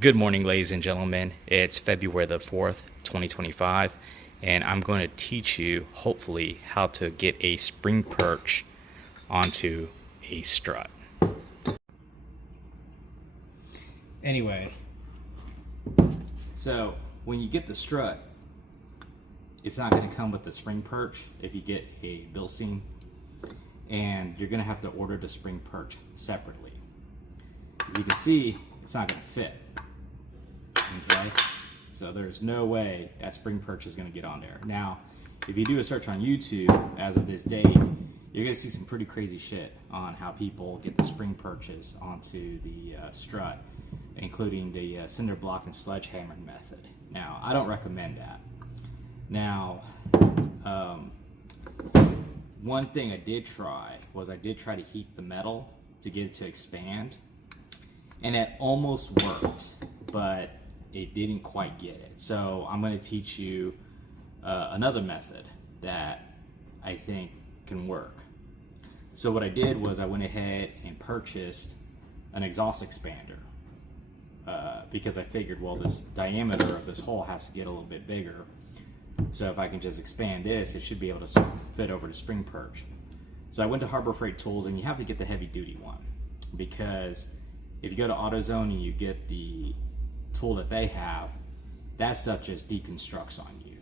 Good morning, ladies and gentlemen. It's February the 4th, 2025, and I'm going to teach you, hopefully, how to get a spring perch onto a strut. Anyway, so when you get the strut, it's not going to come with the spring perch if you get a Bilstien, and you're going to have to order the spring perch separately. As you can see, it's not going to fit. Okay, so there's no way that spring perch is going to get on there. Now, if you do a search on YouTube as of this date, you're going to see some pretty crazy shit on how people get the spring perches onto the strut, including the cinder block and sledgehammer method. Now, I don't recommend that. Now, one thing I did try to heat the metal to get it to expand, and it almost worked, but it didn't quite get it. So I'm going to teach you another method that I think can work. So what I did was I went ahead and purchased an exhaust expander because I figured, well, this diameter of this hole has to get a little bit bigger. So if I can just expand this, it should be able to fit over the spring perch. So I went to Harbor Freight Tools, and you have to get the heavy duty one, because if you go to AutoZone and you get the tool that they have, that stuff just deconstructs on you,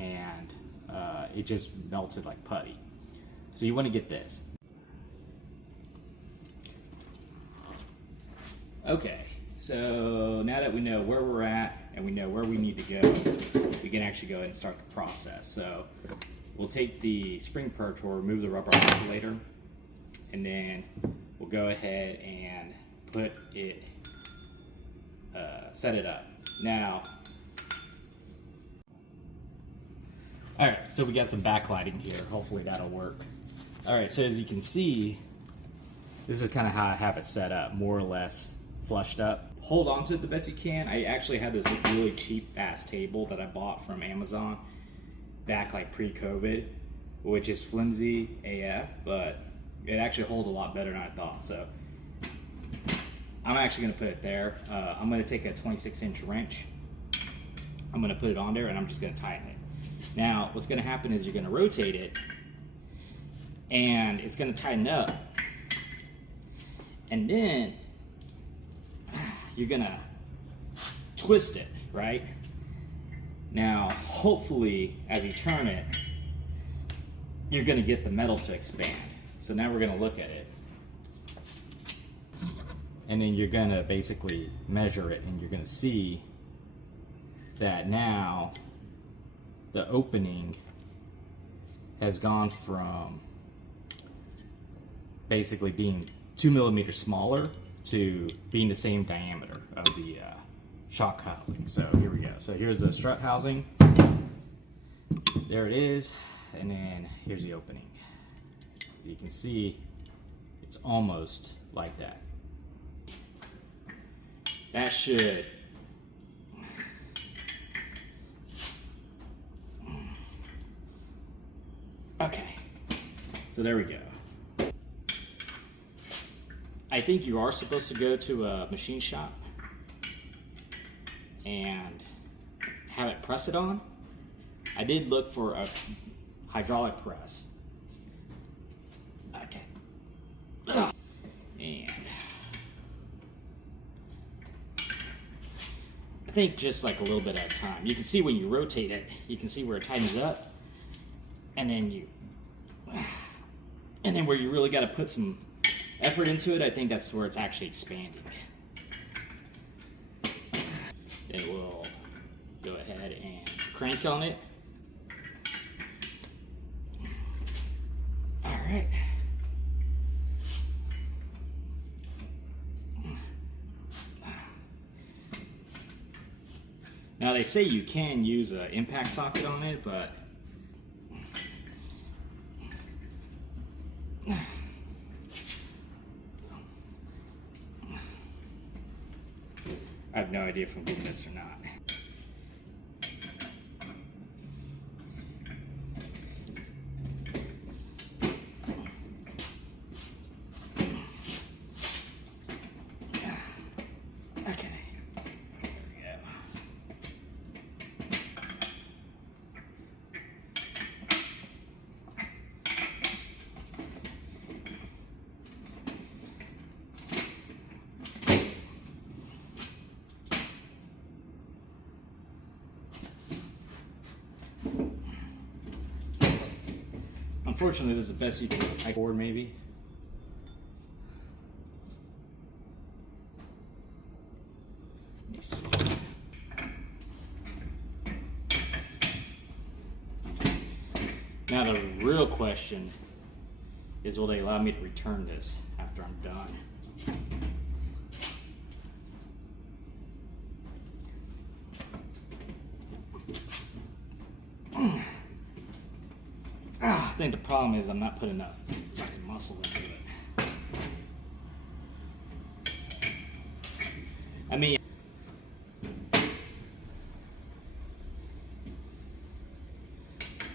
and it just melted like putty. So you want to get this. Okay, so now that we know where we're at and we know where we need to go, we can actually go ahead and start the process. So we'll take the spring perch, we'll remove the rubber isolator, and then we'll go ahead and put it, set it up. Now, all right, so we got some backlighting here. Hopefully that'll work. All right, so as you can see, this is kind of how I have it set up, more or less flushed up. Hold on to it the best you can. I actually had this really cheap ass table that I bought from Amazon back like pre-COVID, which is flimsy AF, but it actually holds a lot better than I thought. So I'm actually going to put it there. I'm going to take a 26-inch wrench. I'm going to put it on there, and I'm just going to tighten it. Now, what's going to happen is you're going to rotate it, and it's going to tighten up. And then you're going to twist it, right? Now, hopefully, as you turn it, you're going to get the metal to expand. So now we're going to look at it. And then you're going to basically measure it, and you're going to see that now the opening has gone from basically being 2 millimeters smaller to being the same diameter of the shock housing. So here we go. So here's the strut housing. There it is. And then here's the opening. As you can see, it's almost like that. That should okay, so there we go. I think you are supposed to go to a machine shop and have it press it on. I did look for a hydraulic press. Okay. And I think just like a little bit at a time. You can see when you rotate it, you can see where it tightens up, and then where you really got to put some effort into it, I think that's where it's actually expanding. Then we'll go ahead and crank on it. All right. Now they say you can use an impact socket on it, but I have no idea if I'm doing this or not. Okay. Unfortunately, this is the best you can afford, maybe. Let me see. Now the real question is, will they allow me to return this after I'm done? I think the problem is I'm not putting enough fucking muscle into it. I mean,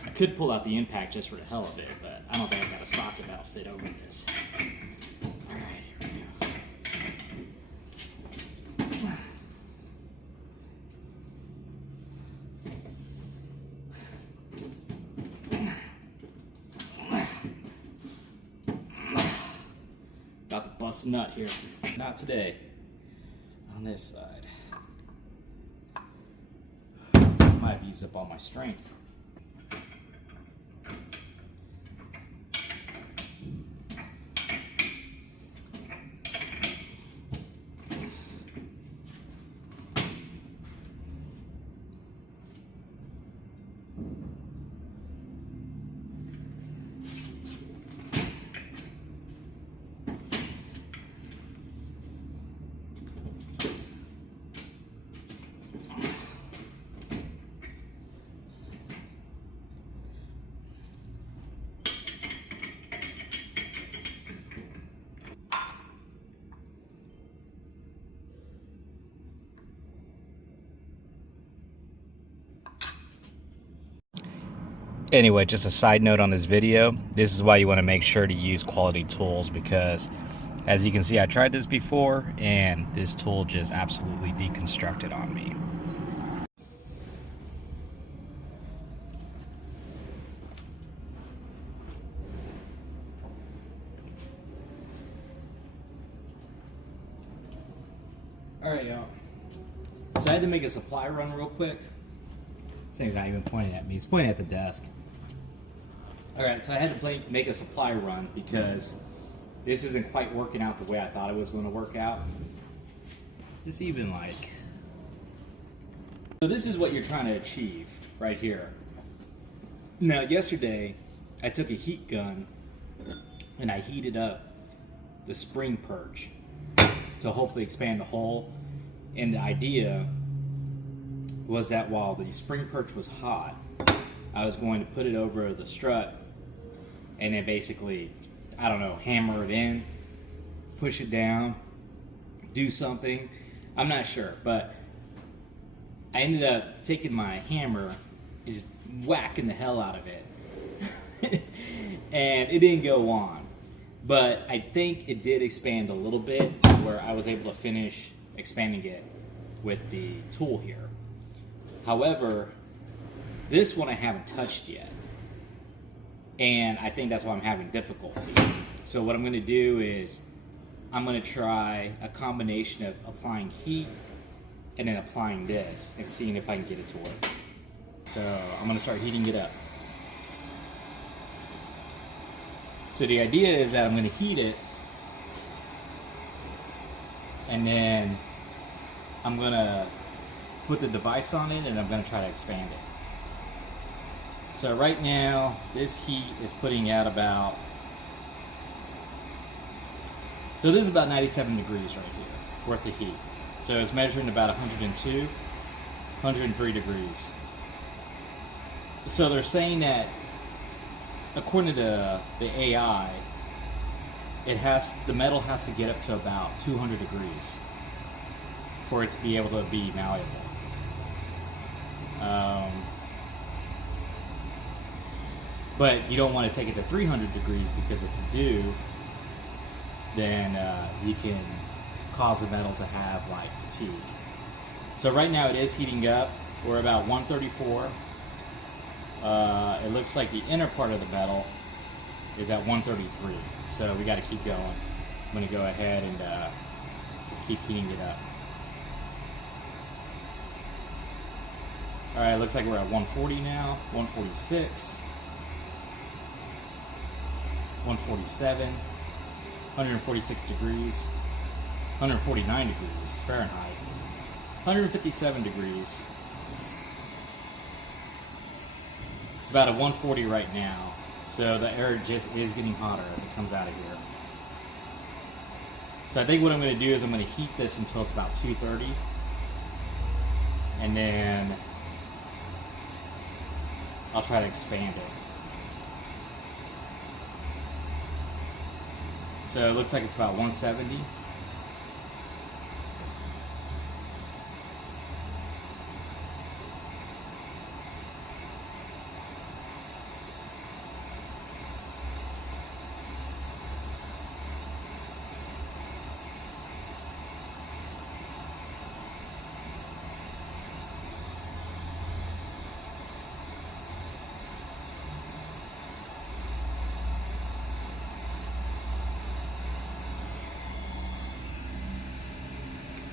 I could pull out the impact just for the hell of it, but I don't think I've got a socket that'll fit over this. Alright, here we go. About to bust a nut here. Not today. On this side. Might have used up all my strength. Anyway, just a side note on this video, this is why you want to make sure to use quality tools, because as you can see, I tried this before and this tool just absolutely deconstructed on me. Alright, y'all. So I had to make a supply run real quick. This thing's not even pointing at me, it's pointing at the desk. Alright, so I had to make a supply run because this isn't quite working out the way I thought it was going to work out. Just even like... So this is what you're trying to achieve right here. Now yesterday, I took a heat gun and I heated up the Spring Perch to hopefully expand the hole. And the idea was that while the Spring Perch was hot, I was going to put it over the strut and then basically, I don't know, hammer it in, push it down, do something. I'm not sure, but I ended up taking my hammer and just whacking the hell out of it. And it didn't go on. But I think it did expand a little bit where I was able to finish expanding it with the tool here. However, this one I haven't touched yet. And I think that's why I'm having difficulty. So what I'm going to do is I'm going to try a combination of applying heat and then applying this and seeing if I can get it to work. So I'm going to start heating it up. So the idea is that I'm going to heat it and then I'm going to put the device on it and I'm going to try to expand it. So right now, this heat is putting out about, so this is about 97 degrees right here, worth of heat. So it's measuring about 102, 103 degrees. So they're saying that, according to the AI, the metal has to get up to about 200 degrees for it to be able to be malleable. But you don't want to take it to 300 degrees because if you do, then you can cause the metal to have like fatigue. So right now it is heating up. We're about 134. It looks like the inner part of the metal is at 133. So we got to keep going. I'm going to go ahead and just keep heating it up. All right, looks like we're at 140 now, 146. 147, 146 degrees, 149 degrees Fahrenheit, 157 degrees. It's about a 140 right now, so the air just is getting hotter as it comes out of here. So I think what I'm going to do is I'm going to heat this until it's about 230, and then I'll try to expand it. So it looks like it's about 170.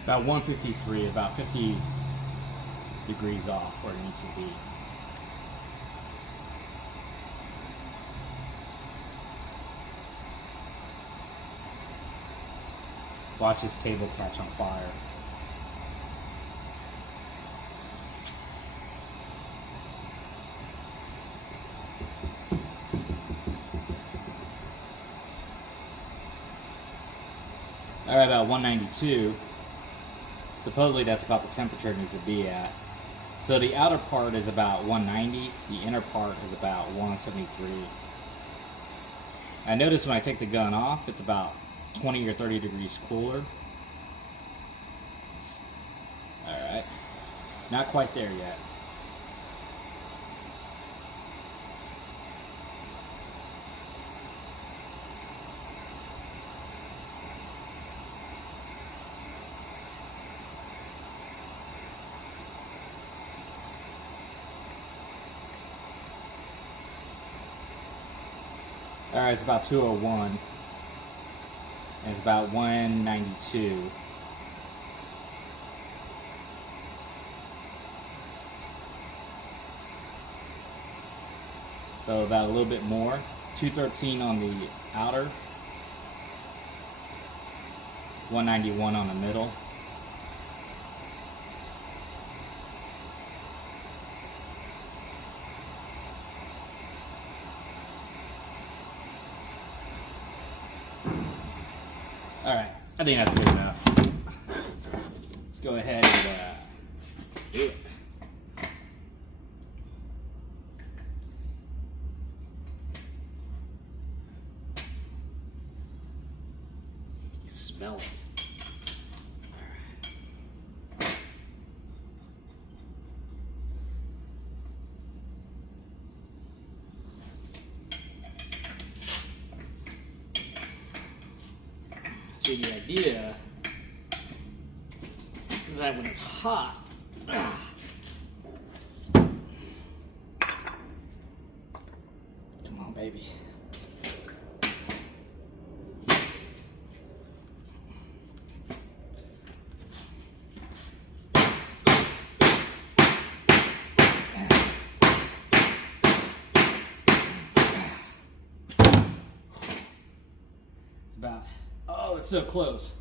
About 153, about 50 degrees off where it needs to be. Watch this table catch on fire. All right, about 192. Supposedly that's about the temperature it needs to be at. So the outer part is about 190, the inner part is about 173. I notice when I take the gun off, it's about 20 or 30 degrees cooler. Alright, not quite there yet. Alright, it's about 201, and it's about 192. So about a little bit more. 213 on the outer, 191 on the middle. Alright, I think that's good enough. Let's go ahead and do it. You can smell it. See, the idea is that when it's hot, come on, baby. It's about, oh, it's so close.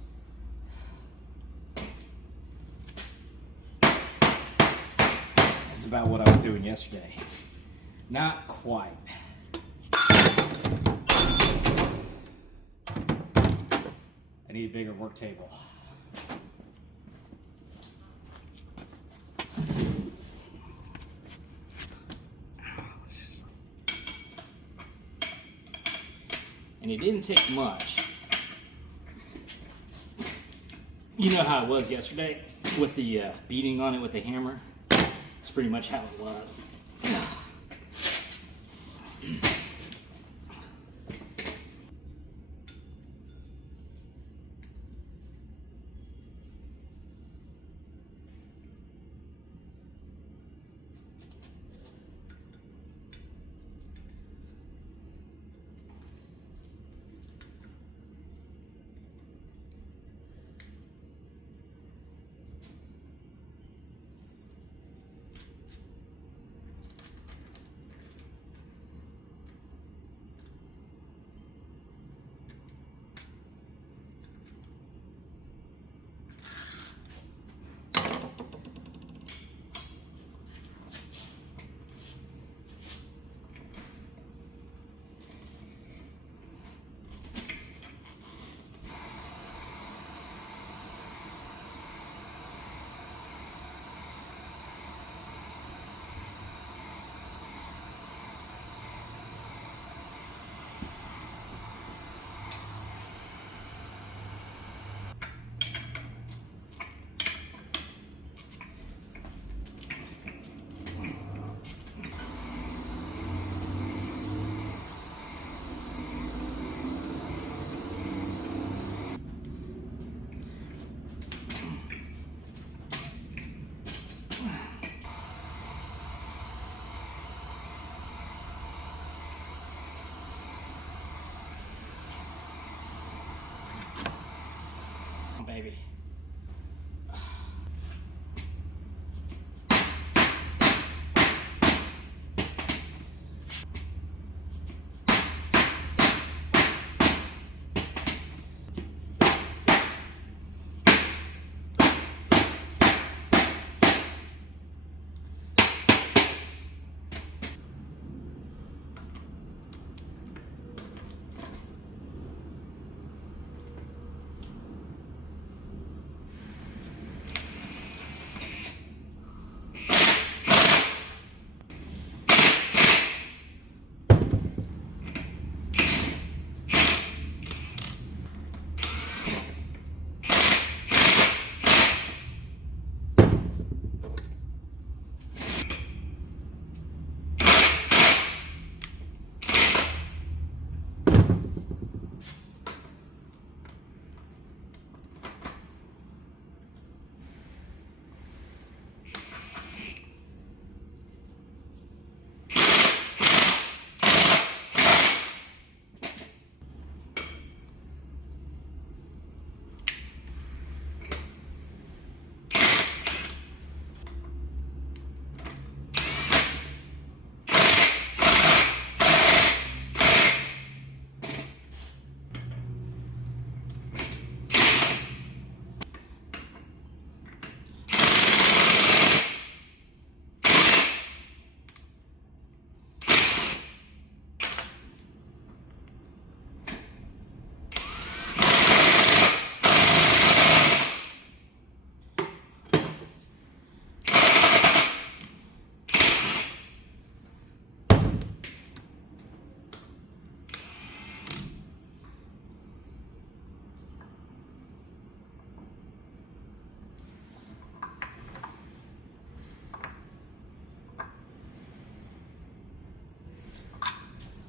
That's about what I was doing yesterday. Not quite. I need a bigger work table. And it didn't take much. You know how it was yesterday with the beating on it with the hammer? It's pretty much how it was.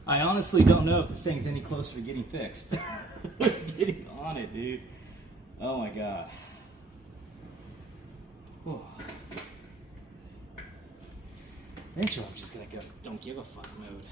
I honestly don't know if this thing's any closer to getting fixed. Getting on it, dude. Oh my god. Whew. Eventually I'm just gonna go don't give a fuck mode.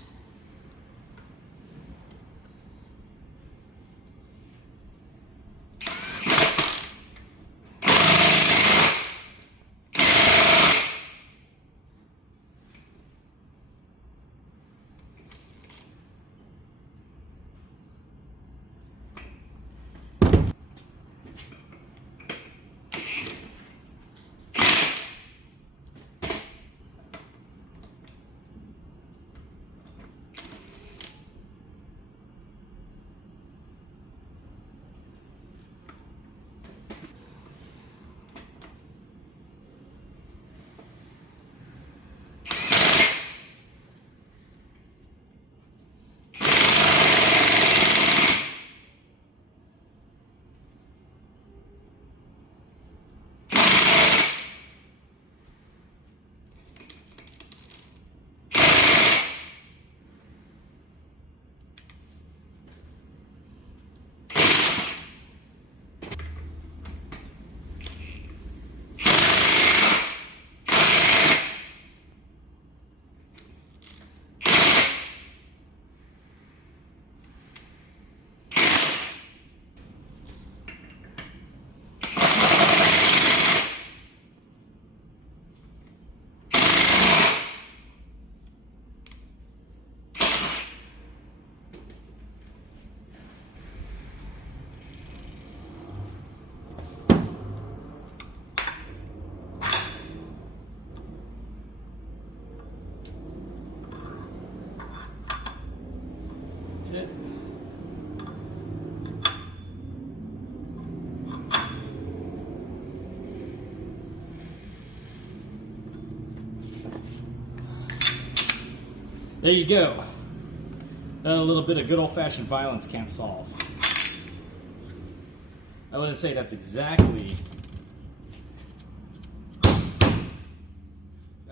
That's it. There you go. A little bit of good old-fashioned violence can't solve. I wouldn't say that's exactly...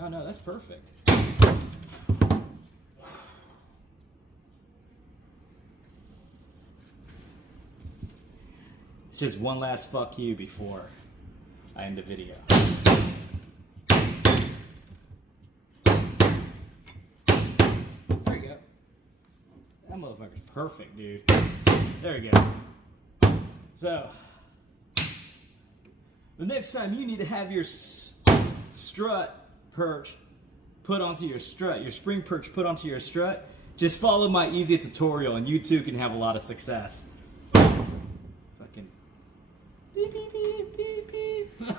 Oh no, that's perfect. It's just one last fuck you before I end the video. There you go. That motherfucker's perfect, dude. There you go. So, the next time you need to have your strut perch put onto your strut, your spring perch put onto your strut, just follow my easy tutorial and you too can have a lot of success. Fucking beep beep beep beep beep.